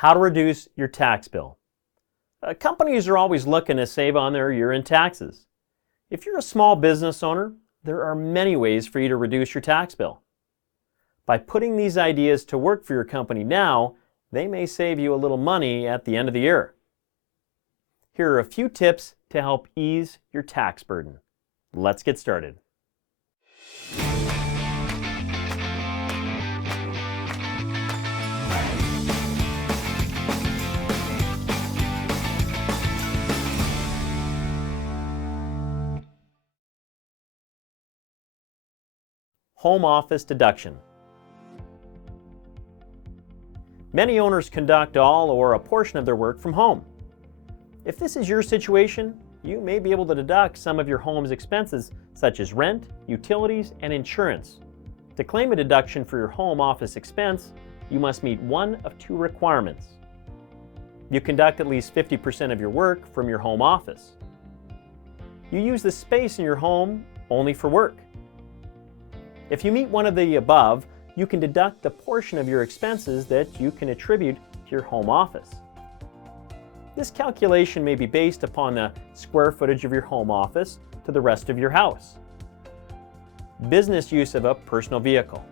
How to reduce your tax bill. Companies are always looking to save on their year-end taxes. If you're a small business owner, there are many ways for you to reduce your tax bill. By putting these ideas to work for your company now, they may save you a little money at the end of the year. Here are a few tips to help ease your tax burden. Let's get started. Home office deduction. Many owners conduct all or a portion of their work from home. If this is your situation, you may be able to deduct some of your home's expenses such as rent, utilities, and insurance. To claim a deduction for your home office expense, you must meet one of two requirements. You conduct at least 50% of your work from your home office. You use the space in your home only for work. If you meet one of the above, you can deduct the portion of your expenses that you can attribute to your home office. This calculation may be based upon the square footage of your home office to the rest of your house. Business use of a personal vehicle.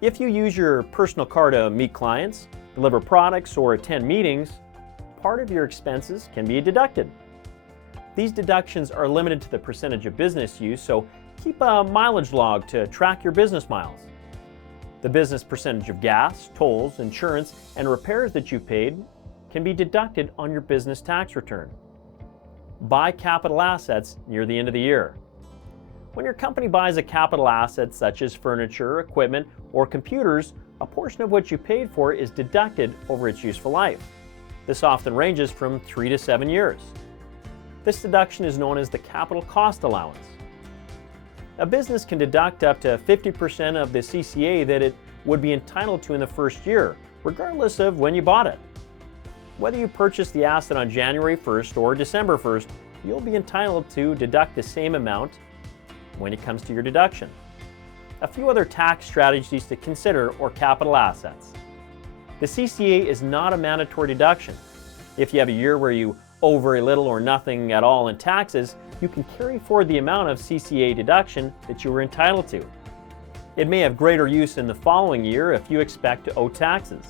If you use your personal car to meet clients, deliver products, or attend meetings, part of your expenses can be deducted. These deductions are limited to the percentage of business use, so keep a mileage log to track your business miles. The business percentage of gas, tolls, insurance, and repairs that you paid can be deducted on your business tax return. Buy capital assets near the end of the year. When your company buys a capital asset such as furniture, equipment, or computers, a portion of what you paid for is deducted over its useful life. This often ranges from 3 to 7 years. This deduction is known as the capital cost allowance. A business can deduct up to 50% of the CCA that it would be entitled to in the first year, regardless of when you bought it. Whether you purchase the asset on January 1st or December 1st, you'll be entitled to deduct the same amount when it comes to your deduction. A few other tax strategies to consider or capital assets. The CCA is not a mandatory deduction. If you have a year where you owe very little or nothing at all in taxes, you can carry forward the amount of CCA deduction that you were entitled to. It may have greater use in the following year if you expect to owe taxes.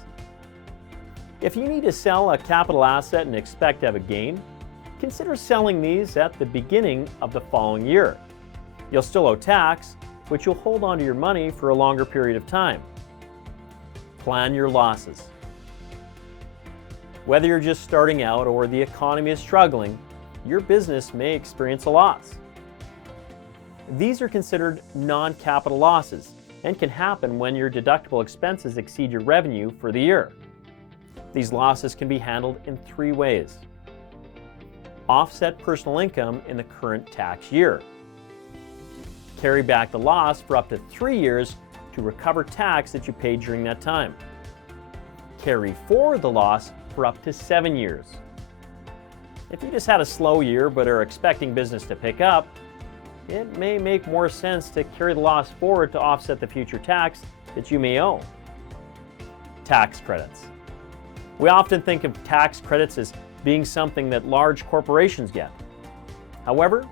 If you need to sell a capital asset and expect to have a gain, consider selling these at the beginning of the following year. You'll still owe tax, but you'll hold on to your money for a longer period of time. Plan your losses. Whether you're just starting out or the economy is struggling, your business may experience a loss. These are considered non-capital losses and can happen when your deductible expenses exceed your revenue for the year. These losses can be handled in 3 ways. Offset personal income in the current tax year. Carry back the loss for up to 3 years to recover tax that you paid during that time. Carry forward the loss for up to 7 years. If you just had a slow year but are expecting business to pick up, it may make more sense to carry the loss forward to offset the future tax that you may owe. Tax credits. We often think of tax credits as being something that large corporations get. However,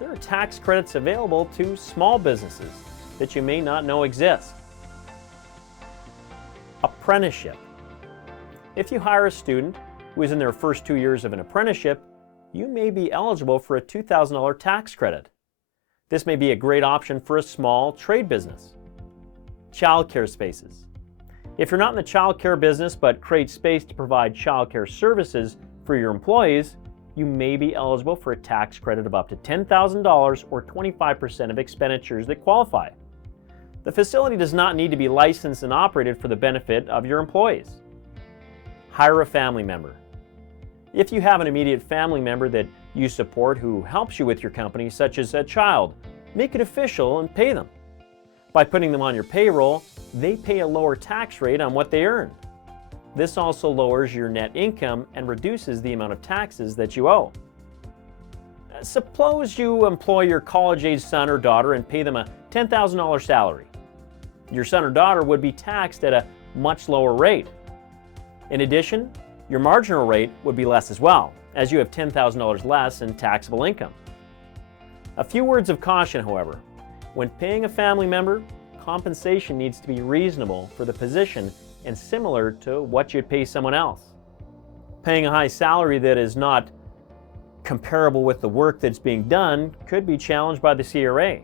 there are tax credits available to small businesses that you may not know exist. Apprenticeship. If you hire a student who is in their first 2 years of an apprenticeship, you may be eligible for a $2,000 tax credit. This may be a great option for a small trade business. Childcare spaces. If you're not in the childcare business but create space to provide childcare services for your employees, you may be eligible for a tax credit of up to $10,000 or 25% of expenditures that qualify. The facility does not need to be licensed and operated for the benefit of your employees. Hire a family member. If you have an immediate family member that you support who helps you with your company, such as a child, make it official and pay them. By putting them on your payroll, they pay a lower tax rate on what they earn. This also lowers your net income and reduces the amount of taxes that you owe. Suppose you employ your college-age son or daughter and pay them a $10,000 salary. Your son or daughter would be taxed at a much lower rate. In addition, your marginal rate would be less as well, as you have $10,000 less in taxable income. A few words of caution, however. When paying a family member, compensation needs to be reasonable for the position and similar to what you'd pay someone else. Paying a high salary that is not comparable with the work that's being done could be challenged by the CRA.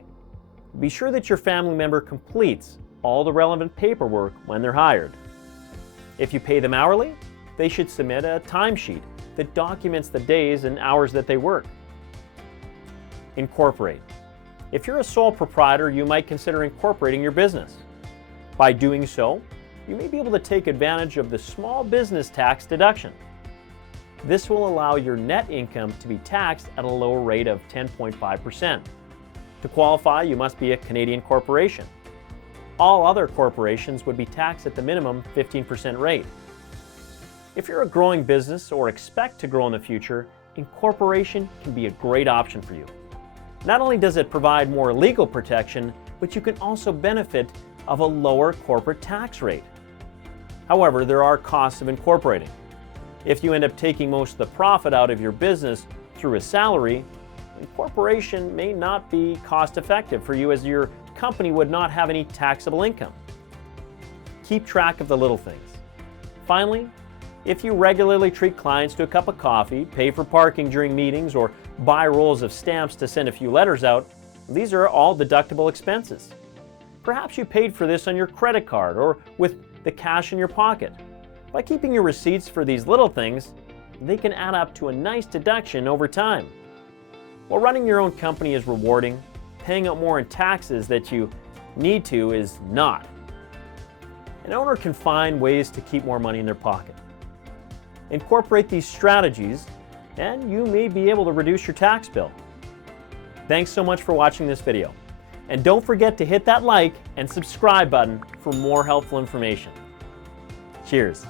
Be sure that your family member completes all the relevant paperwork when they're hired. If you pay them hourly, they should submit a timesheet that documents the days and hours that they work. Incorporate. If you're a sole proprietor, you might consider incorporating your business. By doing so, you may be able to take advantage of the small business tax deduction. This will allow your net income to be taxed at a lower rate of 10.5%. To qualify, you must be a Canadian corporation. All other corporations would be taxed at the minimum 15% rate. If you're a growing business or expect to grow in the future, incorporation can be a great option for you. Not only does it provide more legal protection, but you can also benefit of a lower corporate tax rate. However, there are costs of incorporating. If you end up taking most of the profit out of your business through a salary, incorporation may not be cost effective for you, as your company would not have any taxable income. Keep track of the little things. Finally, if you regularly treat clients to a cup of coffee, pay for parking during meetings, or buy rolls of stamps to send a few letters out, these are all deductible expenses. Perhaps you paid for this on your credit card or with the cash in your pocket. By keeping your receipts for these little things, they can add up to a nice deduction over time. While running your own company is rewarding, paying out more in taxes that you need to is not. An owner can find ways to keep more money in their pocket. Incorporate these strategies, and you may be able to reduce your tax bill. Thanks so much for watching this video. And don't forget to hit that like and subscribe button for more helpful information. Cheers.